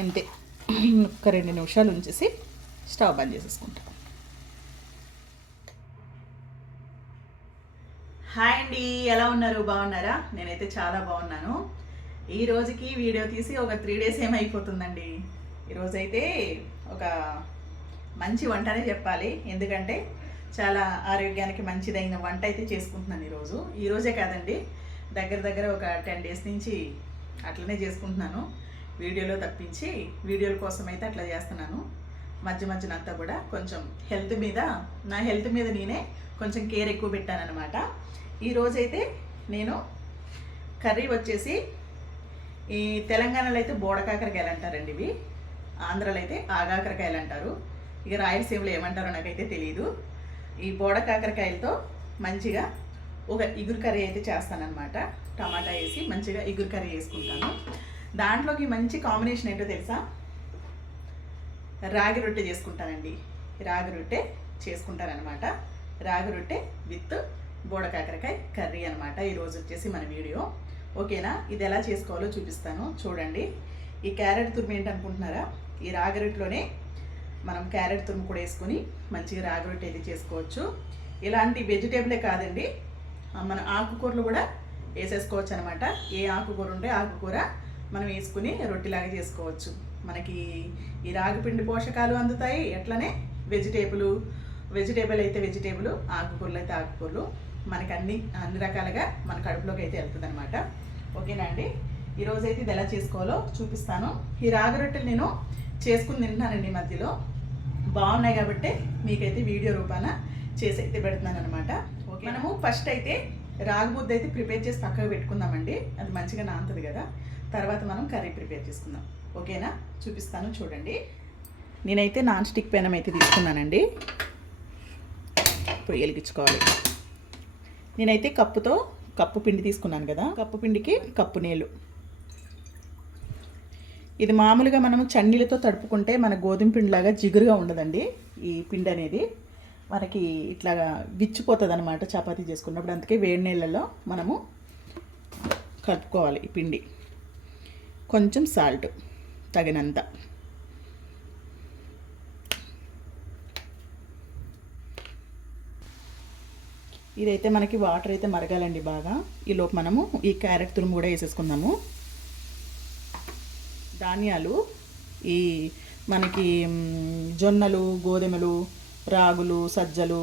అంతే. ఒక రెండు నిమిషాలు ఉంచేసి స్టవ్ బంద్ చేసేసుకుంటాం. హాయ్ అండి ఎలా ఉన్నారు? బాగున్నారా? నేనైతే చాలా బాగున్నాను. ఈ రోజుకి వీడియో తీసి ఒక త్రీ డేస్ ఏమైపోతుందండి ఈరోజైతే ఒక మంచి వంటనే చెప్పాలి. ఎందుకంటే చాలా ఆరోగ్యానికి మంచిదైన వంట అయితే చేసుకుంటున్నాను ఈరోజు. ఈరోజే కాదండి దగ్గర దగ్గర ఒక టెన్ డేస్ నుంచి అట్లనే చేసుకుంటున్నాను. వీడియోలో తప్పించి వీడియోల కోసం అయితే అట్లా చేస్తున్నాను. మధ్య మధ్యన అంతా కూడా కొంచెం హెల్త్ మీద నా హెల్త్ మీద నేనే కొంచెం కేర్ ఎక్కువ పెట్టానమాట ఈరోజైతే నేను కర్రీ వచ్చేసి ఈ తెలంగాణలో అయితే బోడకాకరకాయలు అంటారండి ఇవి. ఆంధ్రాలో అయితే ఆగాకరకాయలు అంటారు. ఇక రాయలసీమలో ఏమంటారో నాకైతే తెలియదు ఈ బోడ కాకరకాయలతో మంచిగా ఒక ఇగురు కర్రీ అయితే చేస్తానన్నమాట. టమాటా వేసి మంచిగా ఇగురు కర్రీ వేసుకుంటాను. దాంట్లోకి మంచి కాంబినేషన్ ఏంటో తెలుసా? రాగి రొట్టె చేసుకుంటానండి. రాగి రొట్టె చేసుకుంటారనమాట రాగి రొట్టె విత్ బోడ కాకరకాయ కర్రీ అనమాట ఈరోజు వచ్చేసి మన వీడియో. ఓకేనా? ఇది ఎలా చేసుకోవాలో చూపిస్తాను. చూడండి. ఈ క్యారెట్ తురుము ఏంటనుకుంటున్నారా? ఈ రాగి రొట్టెలోనే మనం క్యారెట్ తురుము కూడా వేసుకొని మంచిగా రాగి రొట్టె అయితే చేసుకోవచ్చు. ఇలాంటి వెజిటేబులే కాదండి. మన ఆకుకూరలు కూడా వేసేసుకోవచ్చు అనమాట ఏ ఆకుకూర ఉంటే ఆకుకూర మనం వేసుకుని రొట్టెలాగా చేసుకోవచ్చు. మనకి ఈ రాగి పిండి పోషకాలు అందుతాయి. ఎట్లనే వెజిటేబుల్ వెజిటేబుల్ అయితే వెజిటేబుల్ ఆకుకూరలు అయితే ఆకుకూరలు. మనకి అన్ని అన్ని రకాలుగా మన కడుపులోకి అయితే వెళ్తుంది అనమాట ఓకేనా అండి? ఈరోజు అయితే ఇది ఎలా చేసుకోవాలో చూపిస్తాను. ఈ రాగి రొట్టెలు నేను చేసుకుని తింటున్నానండి ఈ మధ్యలో. బాగున్నాయి కాబట్టి మీకైతే వీడియో రూపాన చేసి అయితే పెడుతున్నాను అనమాట ఓకే. మనము ఫస్ట్ అయితే రాగి ముద్ద అయితే ప్రిపేర్ చేసి పక్కకు పెట్టుకుందామండి. అది మంచిగా నానుతుంది కదా. తర్వాత మనం కర్రీ ప్రిపేర్ చేసుకుందాం. ఓకేనా? చూపిస్తాను చూడండి. నేనైతే నాన్ స్టిక్ పెనం అయితే తీసుకున్నానండి. ఇప్పుడు వెలిగించుకోవాలి. నేనైతే కప్పుతో కప్పు పిండి తీసుకున్నాను కదా? కప్పు పిండికి కప్పు నీళ్ళు. ఇది మామూలుగా మనము చన్నీళ్ళతో తడుపుకుంటే మన గోధుమ పిండిలాగా జిగురుగా ఉండదండి ఈ పిండి అనేది. మనకి ఇట్లాగా విచ్చిపోతుంది అనమాట చపాతీ చేసుకున్నప్పుడు. అందుకే వేడి నీళ్ళలో మనము కలుపుకోవాలి ఈ పిండి. కొంచెం సాల్ట్ తగినంత. ఇదైతే మనకి వాటర్ అయితే మరగాలండి బాగా. ఈలోపు మనము ఈ క్యారెట్ తురుము కూడా వేసేసుకుందాము. ధాన్యాలు ఈ మనకి జొన్నలు గోధుమలు రాగులు సజ్జలు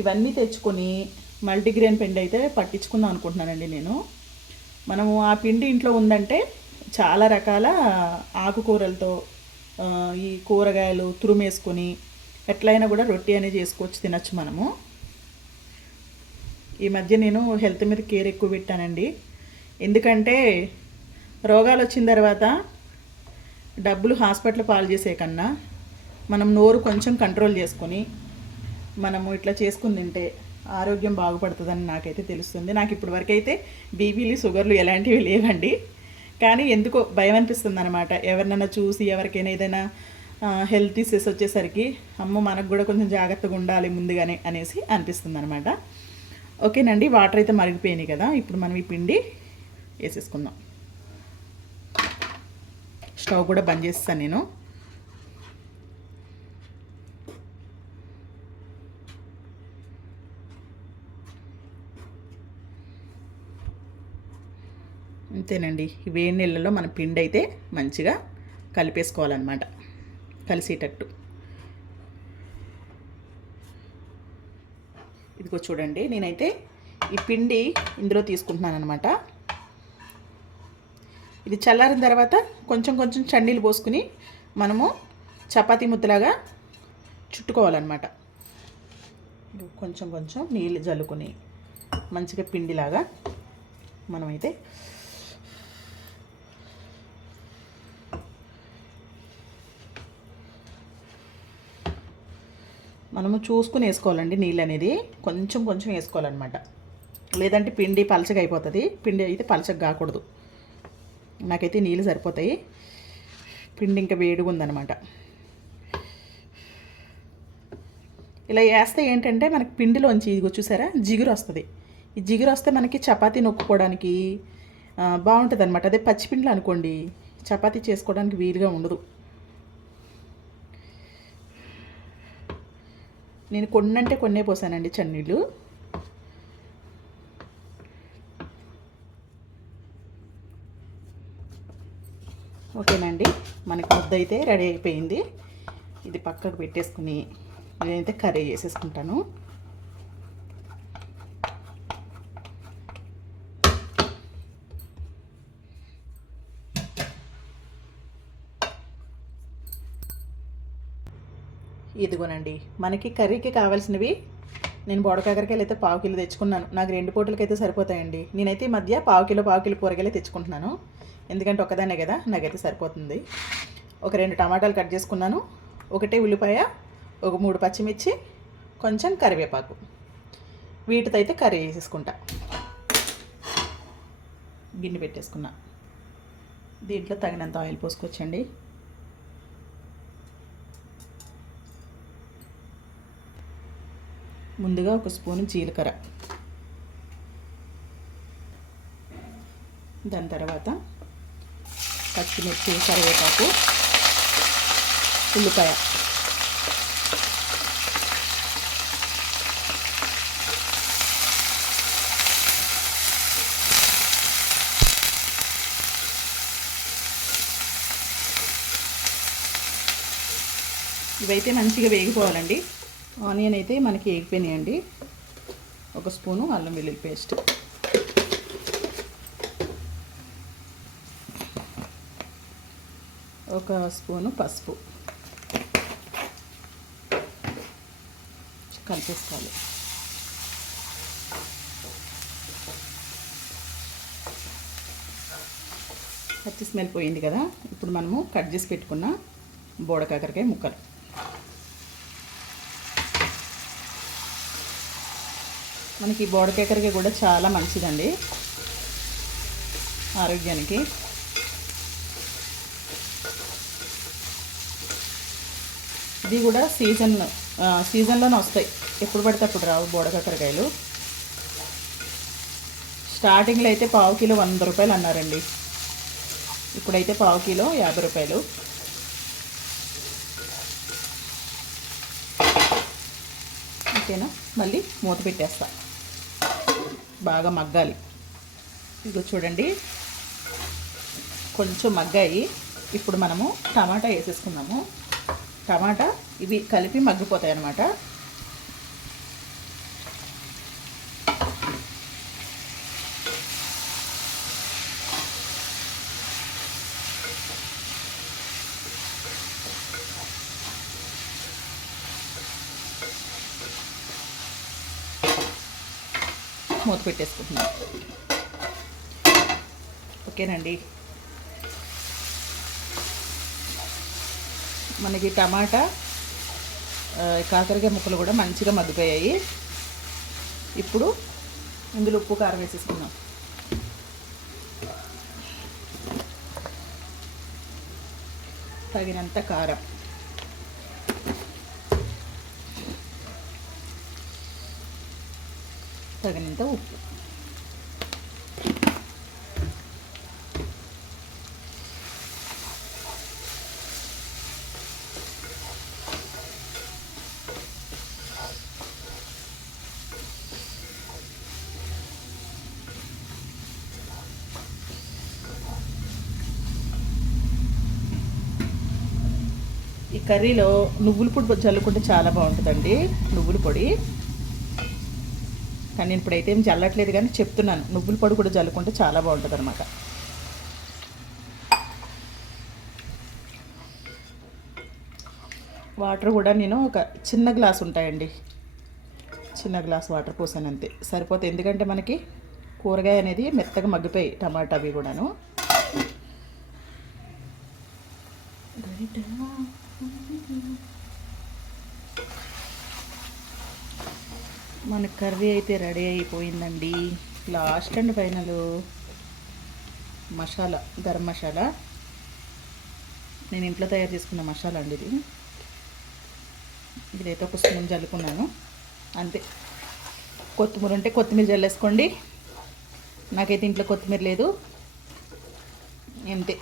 ఇవన్నీ తెచ్చుకొని మల్టీగ్రెయిన్ పిండి అయితే పట్టించుకుందాం అనుకుంటున్నానండి నేను. మనము ఆ పిండి ఇంట్లో ఉందంటే చాలా రకాల ఆకుకూరలతో ఈ కూరగాయలు తురుమేసుకొని ఎట్లయినా కూడా రొట్టి అనేది చేసుకోవచ్చు తినచ్చు మనము. ఈ మధ్య నేను హెల్త్ మీద కేర్ ఎక్కువ పెట్టానండి. ఎందుకంటే రోగాలు వచ్చిన తర్వాత డబ్బులు హాస్పిటల్ పాలు చేసే కన్నా మనం నోరు కొంచెం కంట్రోల్ చేసుకొని మనము ఇట్లా చేసుకుని తింటే ఆరోగ్యం బాగుపడుతుందని నాకైతే తెలుస్తుంది. నాకు ఇప్పటి వరకు అయితే బీపీలు షుగర్లు ఎలాంటివి లేవండి. కానీ ఎందుకో భయం అనిపిస్తుంది అనమాట ఎవరినైనా చూసి ఎవరికైనా ఏదైనా హెల్త్ ఇష్యూస్ వచ్చేసరికి అమ్మో మనకు కూడా కొంచెం జాగ్రత్తగా ఉండాలి ముందుగానే అనేసి అనిపిస్తుంది అనమాట ఓకేనండి వాటర్ అయితే మరిగిపోయినాయి కదా ఇప్పుడు మనం ఈ పిండి వేసేసుకుందాం. స్టవ్ కూడా బంద్ చేస్తాను నేను. అంతేనండి. వేడి నీళ్ళలో మన పిండి అయితే మంచిగా కలిపేసుకోవాలన్నమాట. కలిసేటట్టు. ఇదిగో చూడండి నేనైతే ఈ పిండి ఇందులో తీసుకుంటున్నాను అనమాట ఇది చల్లారిన తర్వాత కొంచెం కొంచెం చన్నీళ్ళు పోసుకుని మనము చపాతీ ముద్దలాగా చుట్టుకోవాలన్నమాట. కొంచెం కొంచెం నీళ్ళు జల్లుకొని మంచిగా పిండిలాగా మనమైతే మనము చూసుకుని వేసుకోవాలండి నీళ్ళు అనేది. కొంచెం కొంచెం వేసుకోవాలన్నమాట. లేదంటే పిండి పలచగా అయిపోతుంది. పిండి అయితే పలచగా కాకూడదు. నాకైతే నీళ్ళు సరిపోతాయి. పిండి ఇంకా వేడిగా ఉందన్నమాట. ఇలా వేస్తే ఏంటంటే మనకి పిండిలోంచి ఇదిగో చూసారా? జిగురు వస్తుంది. ఈ జిగురు వస్తే మనకి చపాతీ నొక్కుకోవడానికి బాగుంటుంది అనమాట అదే పచ్చిపిండిలు అనుకోండి చపాతీ చేసుకోవడానికి వీలుగా ఉండదు. నేను కొన్నంటే కొన్నే పోసానండి చన్నీళ్ళు. ఓకేనండి మనకి ముద్ద అయితే రెడీ అయిపోయింది. ఇది పక్కకు పెట్టేసుకుని నేనైతే కర్రీ చేసేసుకుంటాను. ఇదిగోనండి మనకి కర్రీకి కావాల్సినవి నేను బోడకాకరకాయలు అయితే పావు కిలో తెచ్చుకున్నాను. నాకు రెండు పూటలకైతే సరిపోతాయండి. నేనైతే ఈ మధ్య పావు కిలో పావు కిలో కూరగాయలు తెచ్చుకుంటున్నాను. ఎందుకంటే ఒకదానే కదా నాకైతే సరిపోతుంది. ఒక రెండు టమాటాలు కట్ చేసుకున్నాను. ఒకటే ఉల్లిపాయ ఒక మూడు పచ్చిమిర్చి కొంచెం కరివేపాకు. వీటితో అయితే కర్రీ వేసేసుకుంటా గిన్నె పెట్టేసుకున్నా. దీంట్లో తగినంత ఆయిల్ పోసుకొచ్చండి. ముందుగా ఒక స్పూను జీలకర్ర. దాని తర్వాత పచ్చిమిర్చి కరివేపాకు ఉల్లిపాయ. ఇవైతే మంచిగా వేగిపోవాలండి. ఆనియన్ అయితే మనకి వేగిపోయినాయండి ఒక స్పూను అల్లం వెల్లుల్లి పేస్ట్. ఒక స్పూను పసుపు. కలిపేసుకోవాలి. పచ్చి స్మెల్ పోయింది కదా. ఇప్పుడు మనము కట్ చేసి పెట్టుకున్న బోడకాకరకాయ ముక్కలు. మనకి బోడకాకరకాయ కూడా చాలా మంచిదండి. ఆరోగ్యానికి. ఇది కూడా సీజన్ సీజన్లోనే వస్తాయి. ఎప్పుడు పడితే అప్పుడు రావు బోడకాకరకాయలు స్టార్టింగ్లో అయితే పావు కిలో వంద రూపాయలు అన్నారండి. ఇప్పుడైతే పావు కిలో యాభై రూపాయలు. ఓకేనా? మళ్ళీ మూత పెట్టేస్తాను బాగా మగ్గాలి. ఇదిగో చూడండి. కొంచెం మగ్గాయి. ఇప్పుడు మనము టమాటా వేసేసుకుందాము. టమాటా ఇవి కలిపి మగ్గిపోతాయి అన్నమాట పెట్టేసుకుంటున్నాను ఓకేనండి. మనకి టమాటా కాకరకాయ ముక్కలు కూడా మంచిగా మగ్గిపోయాయి. ఇప్పుడు ఇందులో ఉప్పు కారం వేసేసుకుందాం. తగినంత కారం. తగినంత ఉప్పు. ఈ కర్రీలో నువ్వుల పొడి చల్లుకుంటే చాలా బాగుంటుందండి నువ్వుల పొడి. కానీ నేను ఇప్పుడైతే ఏం చల్లట్లేదు కానీ చెప్తున్నాను. నువ్వుల పొడి కూడా చల్లుకుంటే చాలా బాగుంటుంది అనమాట వాటర్ కూడా నేను ఒక చిన్న గ్లాస్ ఉంటాయండి. చిన్న గ్లాస్ వాటర్ పోసాను అంతే సరిపోతే ఎందుకంటే మనకి కూరగాయ అనేది మెత్తగా మగ్గిపోయి టమాటా అవి కూడాను. మన కర్రీ అయితే రెడీ అయిపోయిందండి. Last and final masala garam masala. నేను ఇంట్లో తయారు చేసుకున్న మసాలా అండి ఇది. ఇదైతే ఒక స్పూన్ చల్లుకున్నాను. అంతే. కొత్తిమీర ఉంటే కొత్తిమీర చల్లేసుకోండి. నాకైతే ఇంట్లో కొత్తిమీర లేదు. అంతే.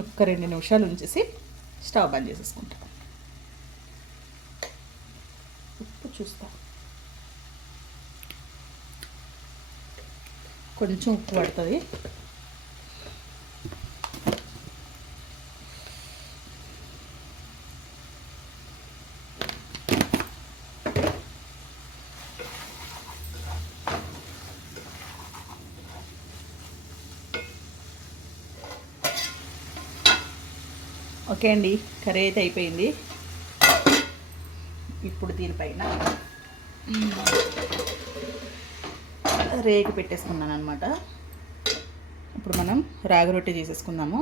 ఒక రెండు నిమిషాలు ఉంచేసి స్టవ్ బంద్ చేసేసుకుంటాను ఉప్పు చూస్తాను కొంచెం ఉప్పు పడుతుంది. ఓకే అండి కర్రీ అయితే అయిపోయింది. ఇప్పుడు దీనిపైన. రేకు పెట్టేసుకున్నాను అనమాట ఇప్పుడు మనం రాగి రొట్టె చేసేసుకుందాము.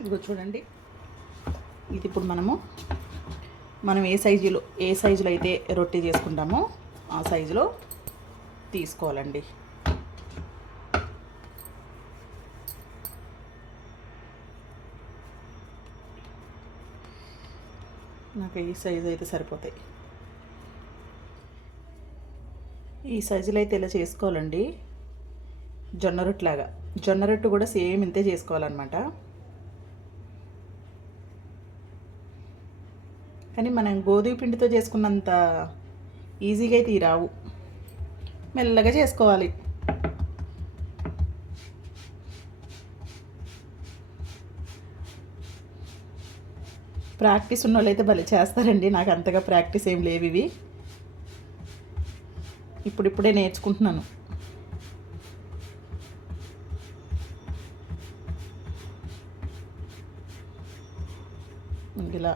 ఇదిగో చూడండి. ఇది ఇప్పుడు మనము మనం ఏ సైజులో ఏ సైజులో అయితే రొట్టె చేసుకుంటామో ఆ సైజులో తీసుకోవాలండి. నాకు ఈ సైజు అయితే సరిపోతాయి. ఈ సైజులో అయితే ఇలా చేసుకోవాలండి. జొన్న రొట్టెలాగా జొన్న రొట్టె కూడా సేమ్ ఇంతే చేసుకోవాలన్నమాట. కానీ మనం గోధుమ పిండితో చేసుకున్నంత ఈజీగా అయితే రావు. మెల్లగా చేసుకోవాలి. ప్రాక్టీస్ ఉన్న వాళ్ళైతే భలే చేస్తారండి. నాకు అంతగా ప్రాక్టీస్ ఏం లేవు ఇవి. ఇప్పుడిప్పుడే నేర్చుకుంటున్నాను. ఇలా.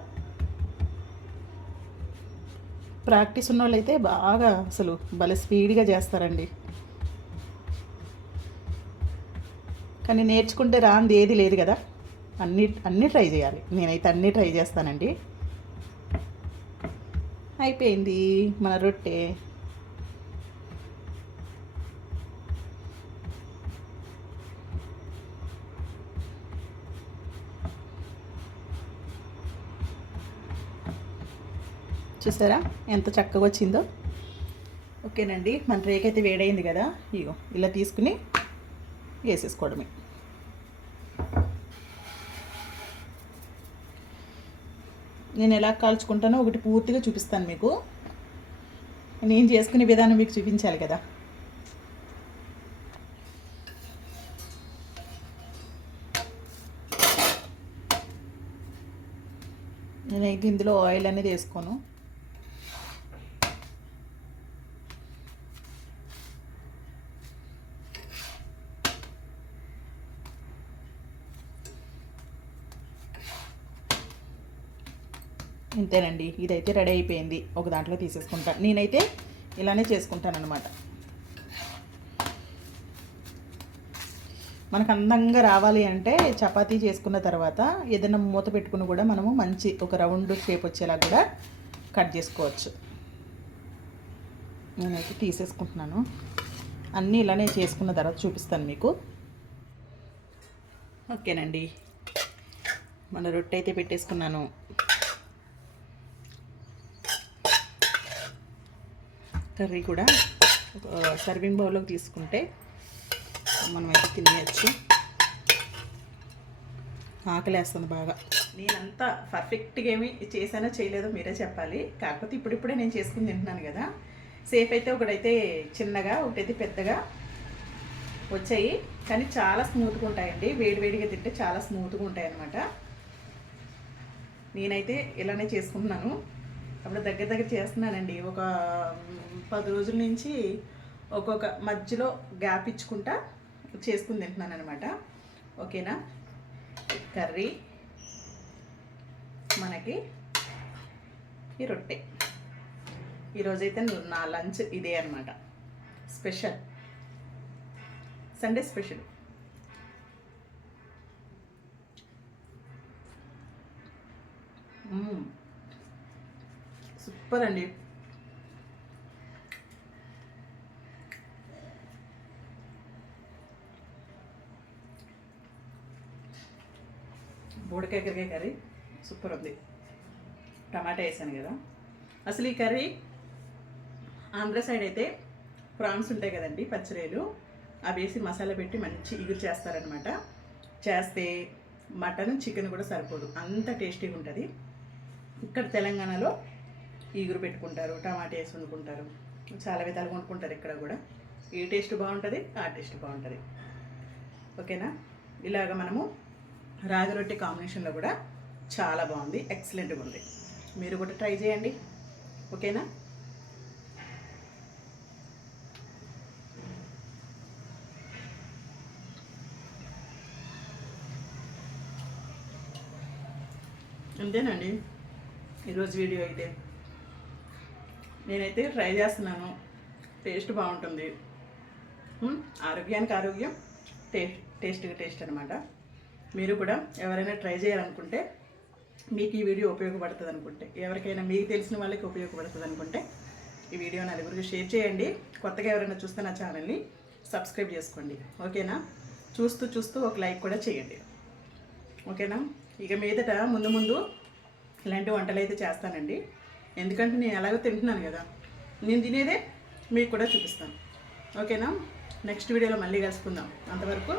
ప్రాక్టీస్ ఉన్న వాళ్ళైతే బాగా అసలు భలే స్పీడ్గా చేస్తారండి. కానీ నేర్చుకుంటే రాంది ఏది లేదు కదా. అన్నీ అన్నీ ట్రై చేయాలి. నేనైతే అన్నీ ట్రై చేస్తానండి. అయిపోయింది మన రొట్టె. చూసారా ఎంత చక్కగా వచ్చిందో? ఓకేనండి మన రేక్ అయితే వేడైంది కదా. ఇగో ఇలా తీసుకుని వేసేసుకోవడమే. నేను ఎలా కాల్చుకుంటానో ఒకటి పూర్తిగా చూపిస్తాను మీకు. నేను చేసుకునే విధానం మీకు చూపించాలి కదా. నేనైతే ఇందులో ఆయిల్ అనేది వేసుకోను. ఇంతేనండి. ఇదైతే రెడీ అయిపోయింది. ఒక దాంట్లో తీసేసుకుంటాను నేనైతే ఇలానే చేసుకుంటాను అనమాట మనకు అందంగా రావాలి అంటే చపాతీ చేసుకున్న తర్వాత ఏదైనా మూత పెట్టుకుని కూడా మనము మంచి ఒక రౌండ్ షేప్ వచ్చేలా కూడా కట్ చేసుకోవచ్చు. నేనైతే తీసేసుకుంటున్నాను. అన్నీ ఇలానే చేసుకున్న తర్వాత చూపిస్తాను మీకు. ఓకేనండి. మన రొట్టె అయితే పెట్టేసుకున్నాను. కర్రీ కూడా ఒక సర్వింగ్ బౌల్లోకి తీసుకుంటే మనమైతే తినేయచ్చు. ఆకలేస్తుంది బాగా. నేనంతా పర్ఫెక్ట్గా ఏమి చేశానో చేయలేదో మీరే చెప్పాలి. కాకపోతే ఇప్పుడిప్పుడే నేను చేసుకుని తింటున్నాను కదా. సేఫ్ అయితే ఒకటైతే చిన్నగా ఒకటైతే పెద్దగా వచ్చాయి. కానీ చాలా స్మూత్గా ఉంటాయండి. వేడివేడిగా తింటే చాలా స్మూత్గా ఉంటాయి అన్నమాట నేనైతే ఇలానే చేసుకుంటున్నాను. అప్పుడు దగ్గర దగ్గర చేస్తున్నానండి. ఒక పది రోజుల నుంచి ఒక్కొక్క మధ్యలో గ్యాప్ ఇచ్చుకుంటా చేసుకుని తింటున్నాను అనమాట ఓకేనా? కర్రీ మనకి ఈ రొట్టె. ఈరోజైతే నా లంచ్ ఇదే అనమాట స్పెషల్. Sunday special. మ్మ్. సూపర్ అండి బోడకాయ కర్రీ. సూపర్ ఉంది. టమాటా వేసాను కదా. అసలు ఈ కర్రీ ఆంధ్ర సైడ్ అయితే ప్రాన్స్ ఉంటాయి కదండి పచ్చిరేలు. అవి వేసి మసాలా పెట్టి మంచి ఇగురు చేస్తారనమాట చేస్తే మటన్ చికెన్ కూడా సరిపోదు. అంత టేస్టీగా ఉంటుంది. ఇక్కడ తెలంగాణలో ఈగురు పెట్టుకుంటారు టమాటా వేసి వండుకుంటారు. చాలా విధాలుగా వండుకుంటారు ఇక్కడ కూడా. ఈ టేస్ట్ బాగుంటుంది ఆ టేస్ట్ బాగుంటుంది. ఓకేనా? ఇలాగ మనము రాగి రొట్టె కాంబినేషన్లో కూడా చాలా బాగుంది ఎక్సలెంట్గా ఉంది. మీరు కూడా ట్రై చేయండి. ఓకేనా? అంతేనండి. ఈరోజు వీడియో అయితే నేనైతే ట్రై చేస్తున్నాను. టేస్ట్ బాగుంటుంది. ఆరోగ్యానికి ఆరోగ్యం టేస్ట్ టేస్ట్గా టేస్ట్ అనమాట మీరు కూడా ఎవరైనా ట్రై చేయాలనుకుంటే మీకు ఈ వీడియో ఉపయోగపడుతుంది అనుకుంటే ఎవరికైనా మీకు తెలిసిన వాళ్ళకి ఉపయోగపడుతుంది అనుకుంటే ఈ వీడియో నలుగురికి షేర్ చేయండి. కొత్తగా ఎవరైనా చూస్తే నా ఛానల్ని సబ్స్క్రైబ్ చేసుకోండి. ఓకేనా? చూస్తూ చూస్తూ ఒక లైక్ కూడా చేయండి. ఓకేనా? ఇక మీదట ముందు ముందు ఇలాంటి వంటలు అయితే చేస్తానండి. ఎందుకంటే నేను ఎలాగో తింటున్నాను కదా. నేను తినేదే మీకు కూడా చూపిస్తాను. ఓకేనా? నెక్స్ట్ వీడియోలో మళ్ళీ కలుసుకుందాం. అంతవరకు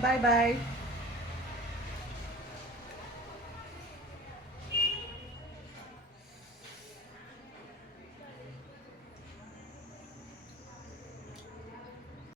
బాయ్ బాయ్.